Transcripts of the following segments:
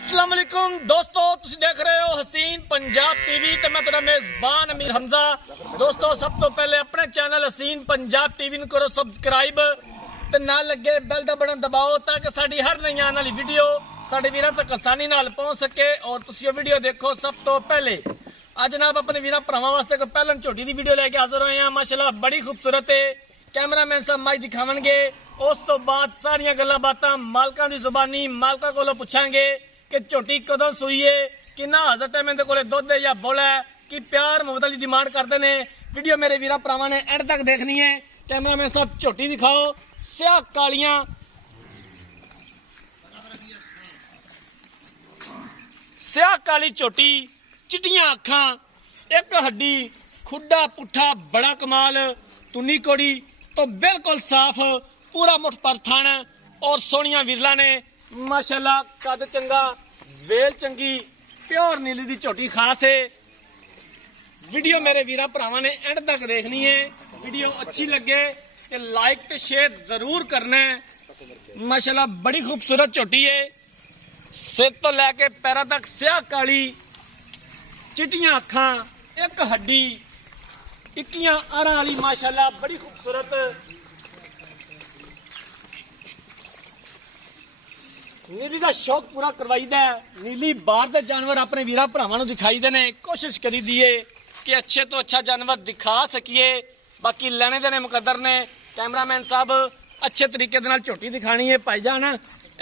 अस्सलाम वालेकुम दोस्तों, तुसी देख रहे हो हसीन पंजाब टीवी ते मैं तेरा मेजबान अमीर हमजा। दोस्तों सब तो पहले अपने चैनल हसीन पंजाब टीवी ਨੂੰ करो सब्सक्राइब ते नाल लगे बेल दा बटन दबाओ ताकि साडी हर नई आने वाली वीडियो साडे वीरां तक आसानी नाल पहुंच सके और तुसी ये वीडियो देखो सब तो पहले। आज जनाब अपने वीरां भरावां वास्ते कोई पहलन झोटी दी वीडियो लेके हाजिर होए हैं। माशाल्लाह बड़ी खूबसूरत है। कैमरामैन साहब माई दिखावणगे, उस तो बाद सारियां गल्लां बातां मालकां दी जुबानी मालकां कोलों पुछांगे कि झोटी कदों सूई है, किन्ना हाजर टाइम इहदे कोले दुध है या बोला है, कि प्यार मुहब्बत वाली डिमांड करते ने। वीडियो मेरे वीरा भरावां ने एंड तक देखनी है। कैमरामैन साहब झोटी दिखाओ, स्याह कालियां स्याह काली झोटी, चिट्टियां अखां, एक हड्डी, खुड्डा पुट्ठा बड़ा कमाल, तुनी कोड़ी तो बिल्कुल साफ, पूरा मुठ पर थन और सोहनिया विरला ने। माशाल्लाह कद चंगा, वेल चंगी, प्योर नीली दी झोटी खास है। वीडियो मेरे वीरा भरावां ने एंड तक देखनी है। वीडियो अच्छी लगे तो लाइक ते शेयर जरूर करना है। माशाल्लाह बड़ी खूबसूरत झोटी है। सिर तो लैके पैरों तक स्याह काली, चिट्टियां अखां, एक हड्डी, इक्कियां आरां वाली, माशाल्लाह बड़ी खूबसूरत। नीली का शौक पूरा करवाईदा है। नीली बाहर के जानवर अपने वीरा भरावां दिखाई देने, कोशिश करी दी है कि अच्छे तो अच्छा जानवर दिखा सकिए। बाकी लेने देने मुकद्दर ने। कैमरामैन साहब अच्छे तरीके दे नाल झोटी दिखानी है। भाईजान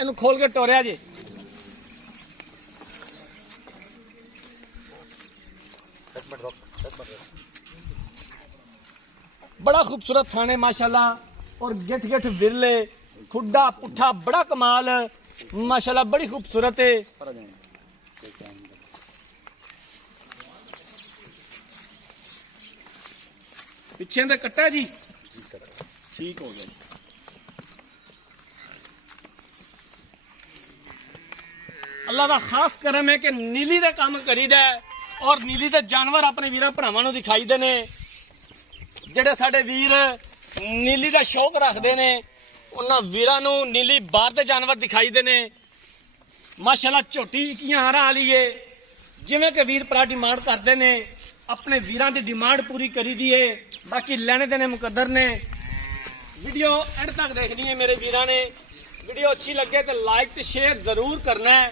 इनू खोल के टोरिया जी। बड़ा खूबसूरत थाने माशाल्लाह और गिठ गिठ विरले, खुड्डा पुट्ठा बड़ा कमाल, माशाल्लाह बड़ी खूबसूरत है। पिछे दे कट्टा जी ठीक हो गया। अल्लाह का खास करम है कि नीली का काम करीदा है और नीली के जानवर अपने वीरां भरावां नूं दिखाई दे ने। ਜਿਹੜੇ ਸਾਡੇ ਵੀਰ ਨੀਲੀ ਦਾ ਸ਼ੌਕ ਰੱਖਦੇ ਨੇ ਉਹਨਾਂ ਵੀਰਾਂ ਨੂੰ ਨੀਲੀ ਬਾਹਰ ਦੇ ਜਾਨਵਰ ਦਿਖਾਈ ਦੇ ਨੇ। ਮਾਸ਼ਾਅੱਲਾ ਝੋਟੀ ਕੀਆਂ ਹਾਰਾਂ ਵਾਲੀ ਏ। ਜਿਵੇਂ ਕਿ ਵੀਰ ਭਰਾ ਡਿਮਾਂਡ ਕਰਦੇ ਨੇ, ਆਪਣੇ ਵੀਰਾਂ ਦੀ ਡਿਮਾਂਡ ਪੂਰੀ ਕਰੀ ਦੀ ਏ। ਬਾਕੀ ਲੈਣੇ ਦੇਣੇ ਮੁਕੱਦਰ ਨੇ। ਵੀਡੀਓ ਐਂਡ ਤੱਕ ਦੇਖਣੀ ਹੈ ਮੇਰੇ ਵੀਰਾਂ ਨੇ। ਵੀਡੀਓ ਅੱਛੀ ਲੱਗੇ ਤੇ ਲਾਈਕ ਤੇ ਸ਼ੇਅਰ ਜ਼ਰੂਰ ਕਰਨਾ ਹੈ।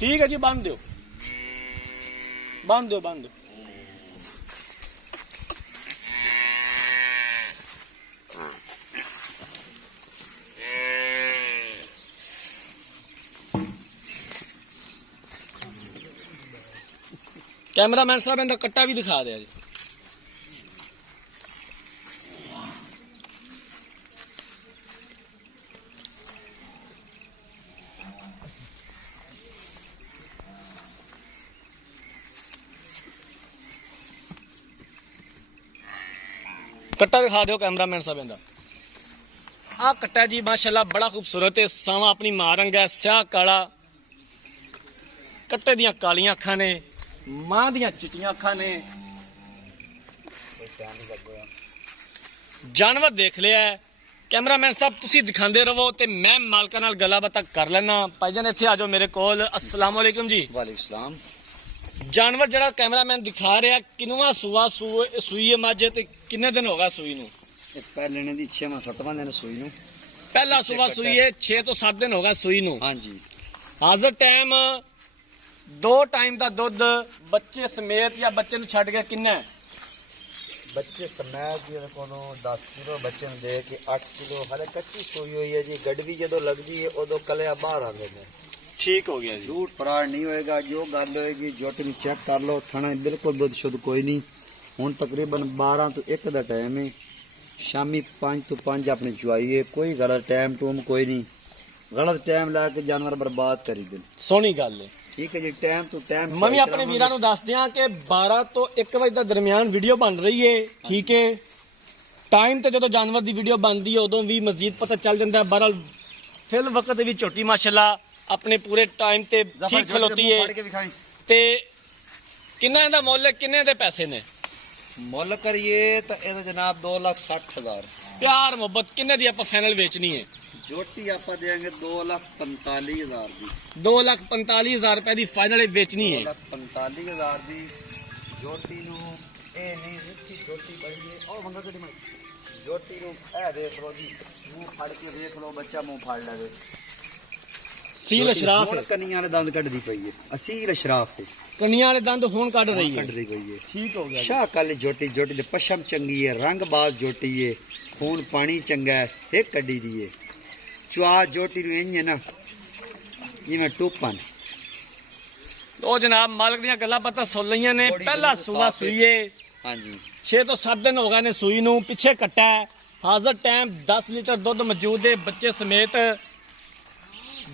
ठीक है जी, बांध दो बांध दो बांध दो। कैमरामैन साहब इनका कट्टा भी दिखा दिया जी। कट्टा दिखा दो कैमरामैन साहब इनका। आ कट्टा जी माशाल्लाह बड़ा खूबसूरत है। सावा अपनी मां रंग है, स्याह काला, कट्टे दियां कालियां अखां ने, मां दियां चिट्टियां अखां ने। जानवर देख लिया है। कैमरामैन साहब तुसी दिखांदे रहो ते मैं मालकां नाल गल्लां बातां कर लेना। भाईजान इत्थे आ जाओ मेरे कोल। अस्सलाम वालेकुम जी। वालेकुम सलाम। जानवर जरा कैमरामैन दिखा रहा किनवा सुआ सूई है मझ ते किन्ने दिन होगा सूई नूं? पहले ने दी 6-7 दिन सूई नूं। पहला सुबह सूई है, 6 तो 7 दिन होगा सूई नूं। हाँ जी। हाजिर टाइम 2 टाइम का दुध बच्चे समेत या बच्चे नूं छड्ड के किन्ना है? बच्चे समेत जी को 10 किलो, बच्चे नूं दे के 8 किलो। हाले कच्ची सूई हुई है जी। गड़वी जदों लगदी है उदों कलिया बाहर आंदे ने। ठीक हो गया जी। झूठ फराड नहीं होएगा। जो गल होएगी झोटी नूं चेक कर लो। थाना बिल्कुल दुध शुद्ध कोई नहीं। हुण तकरीबन 12 तो 1 दा टाइम है। शामी 5 तो 5 अपनी चुआई है। कोई गलत टाइम टूम कोई नहीं। गलत टाइम ला के जानवर बर्बाद करी दे। सोहनी गल है। ठीक है जी। टाइम तो टाइम मैं भी अपने वीरां नूं दस दियां कि 12 तो 1 बजे के दरमियान वीडियो बन रही है। ठीक है, टाइम तो जो जानवर की वीडियो बनती है उदों भी मजीद पता चल जाता है। बहरहाल फिल वक्त भी झोटी माशाल्लाह अपने पूरे टाइम ते ठीक खलोती है। ते किन्ना इहदा मुੱਲ, किन्ने दे पैसे ने? मुल करिए तो जनाब 2,60,000। प्यार मुहब्बत किन्ने दी आपां फाइनल बेचनी है? जोटी आप देंगे 2,45,000 की 2,45,000 रुपए की फाइनल बेचनी है। 2,45,000 की जोटी नू ए नहीं रिची जोटी बड़ी है और मंगा कड़ी में जोटी नू ए देख लो जी मुंह फाड़ के देख लो बच्चा मुंह फाड़ लगे सील अशराफ ਹੁਣ ਕੰਨੀਆਂ ਦੇ ਦੰਦ ਕੱਢਦੀ ਪਈ ਹੈ ਅਸੀਲ ਅਸ਼ਰਾਫ ਹੈ कनिया वाले दंद हुन काट रही है। ਕੱਢਦੀ ਪਈ ਹੈ ठीक हो गया जी। शाह काली जोटी जोटी दे पशम चंगी है रंगबाज जोटी है खून पानी चंगा है एक कड्डी दी है चुआ जोटी नु इंज है ना जिवें टूपन ਉਹ ਜਨਾਬ ਮਾਲਕ ਦੀਆਂ ਗੱਲਾਂ ਪਤਾ ਸੁਣ ਲਈਆਂ ਨੇ। ਬੜੀ ਪਹਿਲਾ ਦੁੱਧ ਸੂਆ ਸਾਫ਼ ਹੈ। ਸੂਈਏ हाँ जी 6 ਤੋਂ 7 ਦਿਨ ਹੋ ਗਏ ਨੇ ਸੂਈ ਨੂੰ। ਪਿੱਛੇ ਕੱਟਾ ਹੈ। ਹਾਜ਼ਰ ਟਾਈਮ 10 ਲੀਟਰ ਦੁੱਧ ਮੌਜੂਦ ਹੈ ਬੱਚੇ ਸਮੇਤ।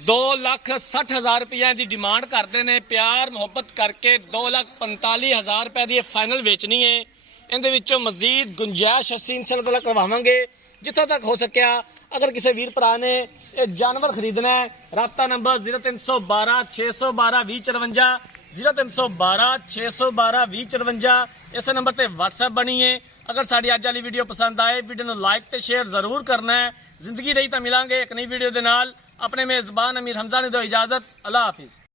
2,60,000 रुपये की डिमांड करते हैं। प्यार मुहब्बत करके 2,45,000 रुपए की फाइनल बेचनी है। इहदे विचों मजीद गुंजाइश ਅਸੀਂ इंशाअल्लाह करवावांगे जिथों तक हो सकिया। अगर किसी वीर भरा ने ये जानवर खरीदना है राब्ता नंबर 0312 612 2054 0312 612 2054 इस नंबर ते WhatsApp बनी है। अगर साड़ी अज वाली वीडियो पसंद आए वीडियो को लाइक ते शेयर जरूर करना है। जिंदगी रही तो मिलांगे एक नई वीडियो के नाल। अपने मेजबान अमीर हमजा ने दो इजाजत। अल्लाह हाफिज।